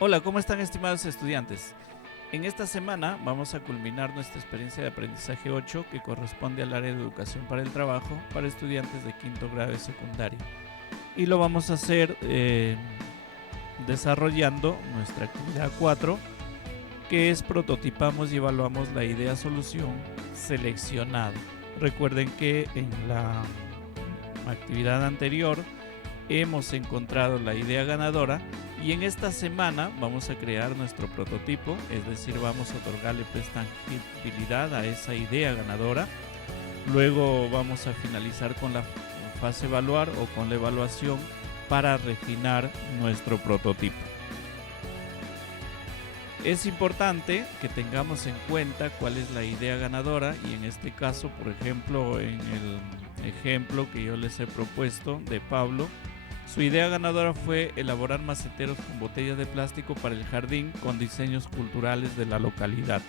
Hola, ¿cómo están estimados estudiantes? En esta semana vamos a culminar nuestra experiencia de aprendizaje 8 que corresponde al área de educación para el trabajo para estudiantes de quinto grado de secundaria. Y lo vamos a hacer desarrollando nuestra actividad 4, que es prototipamos y evaluamos la idea solución seleccionada. Recuerden que en la actividad anterior hemos encontrado la idea ganadora y en esta semana vamos a crear nuestro prototipo, es decir, vamos a otorgarle tangibilidad a esa idea ganadora. Luego vamos a finalizar con la fase evaluar o con la evaluación para refinar nuestro prototipo. Es importante que tengamos en cuenta cuál es la idea ganadora y en este caso, por ejemplo, en el ejemplo que yo les he propuesto de Pablo, su idea ganadora fue elaborar maceteros con botellas de plástico para el jardín con diseños culturales de la localidad.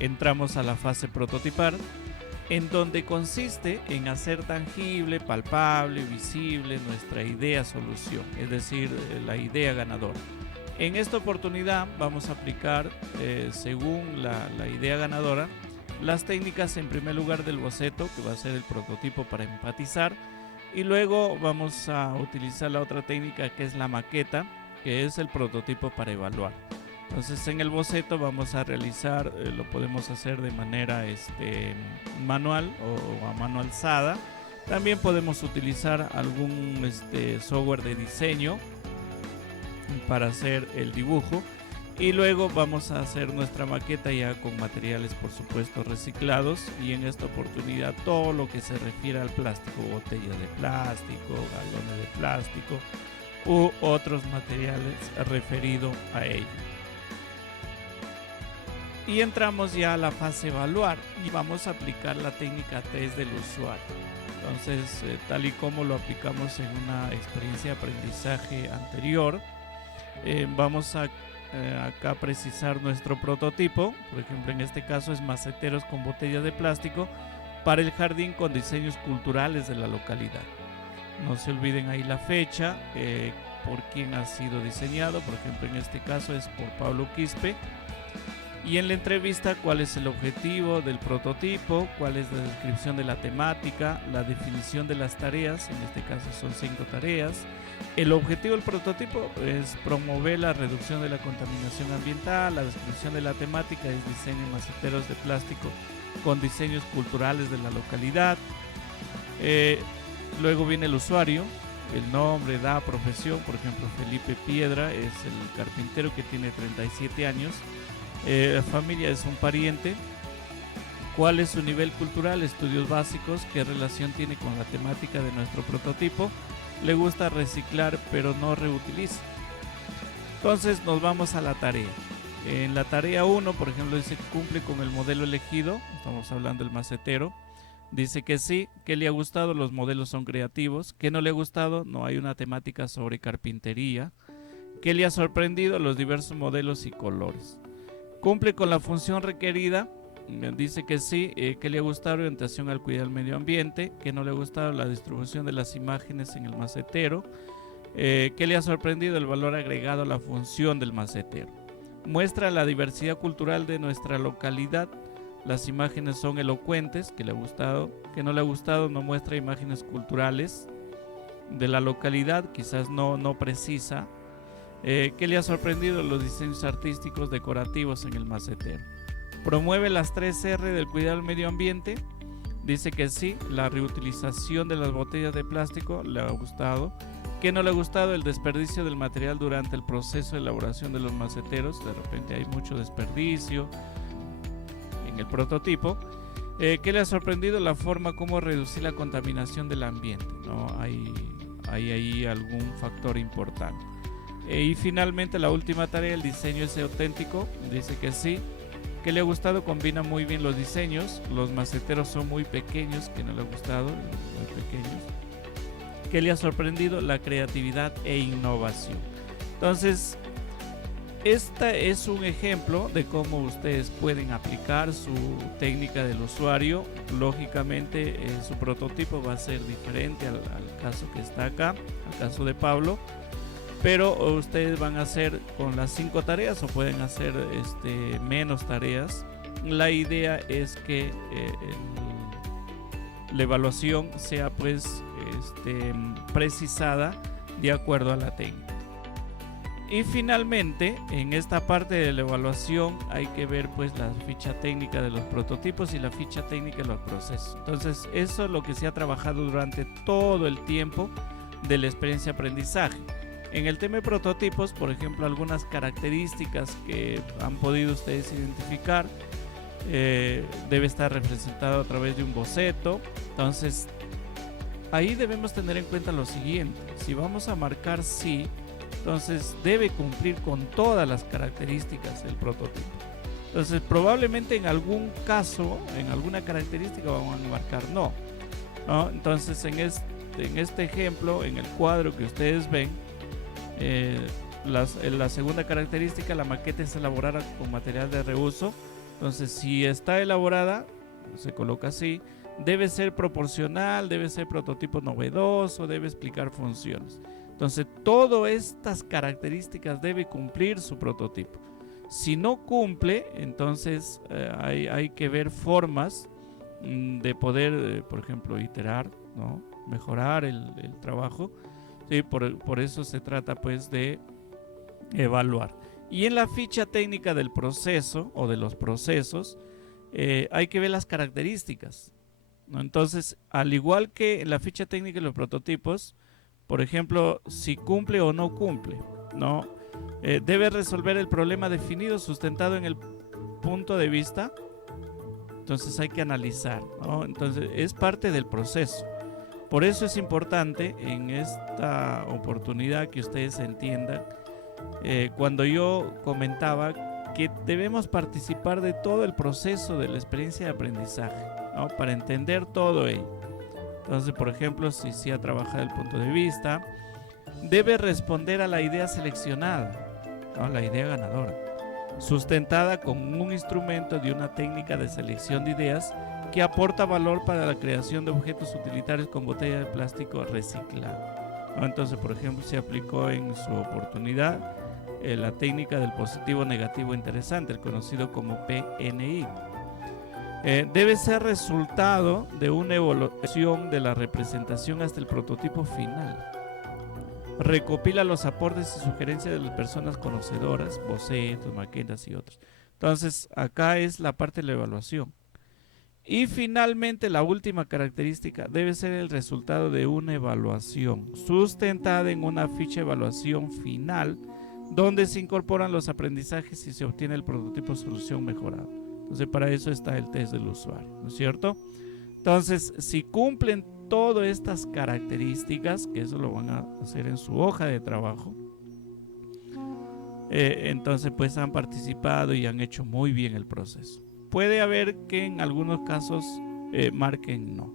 Entramos a la fase prototipar, en donde consiste en hacer tangible, palpable, visible nuestra idea solución, es decir, la idea ganadora. En esta oportunidad vamos a aplicar, según la idea ganadora, las técnicas en primer lugar del boceto, que va a ser el prototipo para empatizar, y luego vamos a utilizar la otra técnica que es la maqueta, que es el prototipo para evaluar. Entonces en el boceto vamos a realizar, lo podemos hacer de manera manual o a mano alzada. También podemos utilizar algún software de diseño para hacer el dibujo. Y luego vamos a hacer nuestra maqueta ya con materiales, por supuesto, reciclados. Y en esta oportunidad todo lo que se refiere al plástico, botellas de plástico, galones de plástico u otros materiales referidos a ello. Y entramos ya a la fase evaluar y vamos a aplicar la técnica test del usuario. Entonces, tal y como lo aplicamos en una experiencia de aprendizaje anterior, vamos a acá precisar nuestro prototipo. Por ejemplo, en este caso es maceteros con botellas de plástico para el jardín con diseños culturales de la localidad. No se olviden ahí la fecha, por quién ha sido diseñado. Por ejemplo, en este caso es por Pablo Quispe. Y en la entrevista, cuál es el objetivo del prototipo, cuál es la descripción de la temática, la definición de las tareas, en este caso son 5 tareas. El objetivo del prototipo es promover la reducción de la contaminación ambiental. La descripción de la temática es diseño de maceteros de plástico con diseños culturales de la localidad. Luego viene el usuario, el nombre, edad, profesión. Por ejemplo, Felipe Piedra es el carpintero que tiene 37 años. La familia es un pariente. ¿Cuál es su nivel cultural? Estudios básicos. ¿Qué relación tiene con la temática de nuestro prototipo? Le gusta reciclar pero no reutiliza. Entonces nos vamos a la tarea. En la tarea 1, por ejemplo, dice que cumple con el modelo elegido. Estamos hablando del macetero. Dice que sí, que le ha gustado, los modelos son creativos. Que no le ha gustado, no hay una temática sobre carpintería. Que le ha sorprendido, los diversos modelos y colores. Cumple con la función requerida. Dice que sí, que le ha gustado orientación al cuidado del medio ambiente, que no le ha gustado la distribución de las imágenes en el macetero, que le ha sorprendido el valor agregado a la función del macetero. Muestra la diversidad cultural de nuestra localidad. Las imágenes son elocuentes, que le ha gustado, que no le ha gustado, no muestra imágenes culturales de la localidad, quizás no precisa. ¿Qué le ha sorprendido? Los diseños artísticos decorativos en el macetero. Promueve las 3R del cuidado del medio ambiente. Dice que sí, la reutilización de las botellas de plástico le ha gustado. ¿Qué no le ha gustado? El desperdicio del material durante el proceso de elaboración de los maceteros. De repente hay mucho desperdicio en el prototipo. ¿Qué le ha sorprendido? La forma como reducir la contaminación del ambiente, ¿no? Hay ahí algún factor importante. Y finalmente la última tarea, el diseño es auténtico. Dice que sí, que le ha gustado, combina muy bien los diseños. Los maceteros son muy pequeños, que no le ha gustado, muy pequeños. Que le ha sorprendido, la creatividad e innovación. Entonces, este es un ejemplo de cómo ustedes pueden aplicar su técnica del usuario. Lógicamente, su prototipo va a ser diferente al caso que está acá, al caso de Pablo. pero ustedes van a hacer con las 5 tareas o pueden hacer menos tareas. La idea es que la evaluación sea pues precisada de acuerdo a la técnica. Y finalmente, en esta parte de la evaluación hay que ver pues la ficha técnica de los prototipos y la ficha técnica de los procesos. Entonces, eso es lo que se ha trabajado durante todo el tiempo de la experiencia de aprendizaje. En el tema de prototipos, por ejemplo, algunas características que han podido ustedes identificar, debe estar representado a través de un boceto. Entonces, ahí debemos tener en cuenta lo siguiente: si vamos a marcar sí, entonces debe cumplir con todas las características del prototipo. Entonces probablemente en algún caso, en alguna característica vamos a marcar no, ¿no? Entonces en este ejemplo, en el cuadro que ustedes ven, la segunda característica, la maqueta es elaborada con material de reuso. Entonces si está elaborada, se coloca así. Debe ser proporcional, debe ser prototipo novedoso, debe explicar funciones. Entonces, todas estas características debe cumplir su prototipo. Si no cumple, entonces hay que ver formas de poder, por ejemplo, iterar, ¿no? Mejorar el trabajo. ¿Sí? Por eso se trata pues de evaluar. Y en la ficha técnica del proceso o de los procesos, hay que ver las características, ¿no? Entonces, al igual que en la ficha técnica de los prototipos, por ejemplo, si cumple o no cumple, ¿no? Debe resolver el problema definido sustentado en el punto de vista. Entonces hay que analizar, ¿no? Entonces es parte del proceso. Por eso es importante en esta oportunidad que ustedes entiendan, cuando yo comentaba que debemos participar de todo el proceso de la experiencia de aprendizaje, ¿no? Para entender todo ello. Entonces, por ejemplo, si ha trabajado el punto de vista, debe responder a la idea seleccionada, ¿no? La idea ganadora, sustentada con un instrumento de una técnica de selección de ideas que aporta valor para la creación de objetos utilitarios con botella de plástico reciclada, ¿no? Entonces, por ejemplo, se aplicó en su oportunidad la técnica del positivo negativo interesante, el conocido como PNI. Debe ser resultado de una evaluación de la representación hasta el prototipo final. Recopila los aportes y sugerencias de las personas conocedoras, bocetos, maquetas y otros. Entonces, acá es la parte de la evaluación. Y finalmente, la última característica debe ser el resultado de una evaluación sustentada en una ficha de evaluación final, donde se incorporan los aprendizajes y se obtiene el prototipo solución mejorado. Entonces, para eso está el test del usuario, ¿no es cierto? Entonces, si cumplen todas estas características, que eso lo van a hacer en su hoja de trabajo, entonces pues han participado y han hecho muy bien el proceso. Puede haber que en algunos casos marquen no.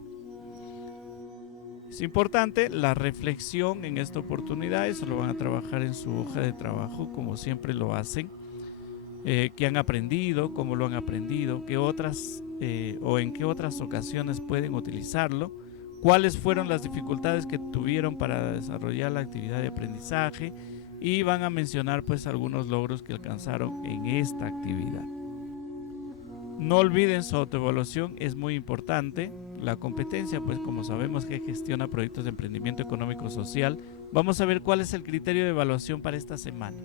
Es importante la reflexión en esta oportunidad, eso lo van a trabajar en su hoja de trabajo, como siempre lo hacen. ¿Qué han aprendido? ¿Cómo lo han aprendido? ¿Qué otras o en qué otras ocasiones pueden utilizarlo? ¿Cuáles fueron las dificultades que tuvieron para desarrollar la actividad de aprendizaje? Y van a mencionar pues algunos logros que alcanzaron en esta actividad. No olviden su autoevaluación, es muy importante. La competencia, pues como sabemos que gestiona proyectos de emprendimiento económico social, vamos a ver cuál es el criterio de evaluación para esta semana.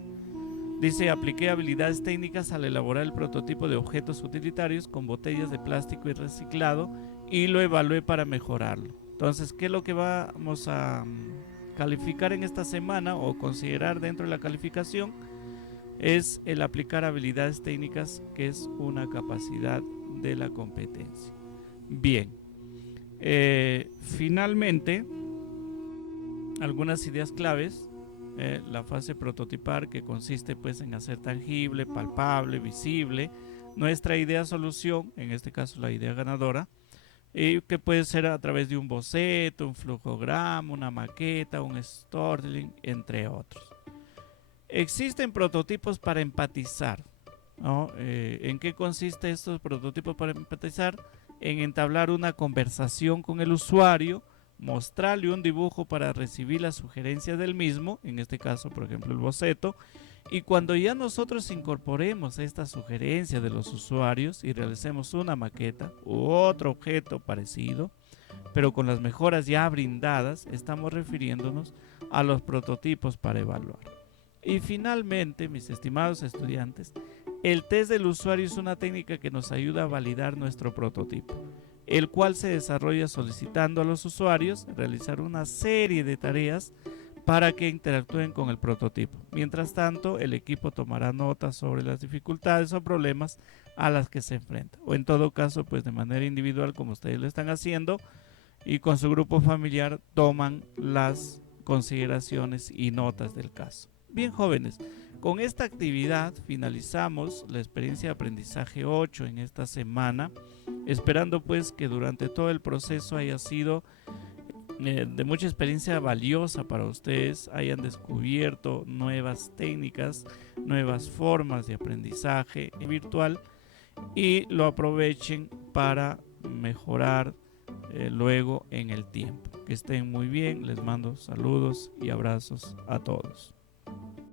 Dice, apliqué habilidades técnicas al elaborar el prototipo de objetos utilitarios con botellas de plástico y reciclado y lo evalué para mejorarlo. Entonces, ¿qué es lo que vamos a calificar en esta semana o considerar dentro de la calificación? Es el aplicar habilidades técnicas, que es una capacidad de la competencia. Bien, finalmente, algunas ideas claves. La fase prototipar, que consiste pues en hacer tangible, palpable, visible nuestra idea solución, en este caso la idea ganadora, y que puede ser a través de un boceto, un flujograma, una maqueta, un storytelling, entre otros. Existen prototipos para empatizar, ¿no? ¿En qué consiste estos prototipos para empatizar? En entablar una conversación con el usuario mostrarle un dibujo para recibir las sugerencias del mismo, en este caso por ejemplo el boceto, y cuando ya nosotros incorporemos estas sugerencias de los usuarios y realicemos una maqueta u otro objeto parecido, pero con las mejoras ya brindadas, estamos refiriéndonos a los prototipos para evaluar. Y finalmente, mis estimados estudiantes, el test del usuario es una técnica que nos ayuda a validar nuestro prototipo, el cual se desarrolla solicitando a los usuarios realizar una serie de tareas para que interactúen con el prototipo. Mientras tanto, el equipo tomará notas sobre las dificultades o problemas a las que se enfrenta, o en todo caso, pues de manera individual, como ustedes lo están haciendo, y con su grupo familiar toman las consideraciones y notas del caso. Bien, jóvenes, con esta actividad finalizamos la experiencia de aprendizaje 8 en esta semana, esperando pues que durante todo el proceso haya sido de mucha experiencia valiosa para ustedes, hayan descubierto nuevas técnicas, nuevas formas de aprendizaje virtual y lo aprovechen para mejorar luego en el tiempo. Que estén muy bien, les mando saludos y abrazos a todos.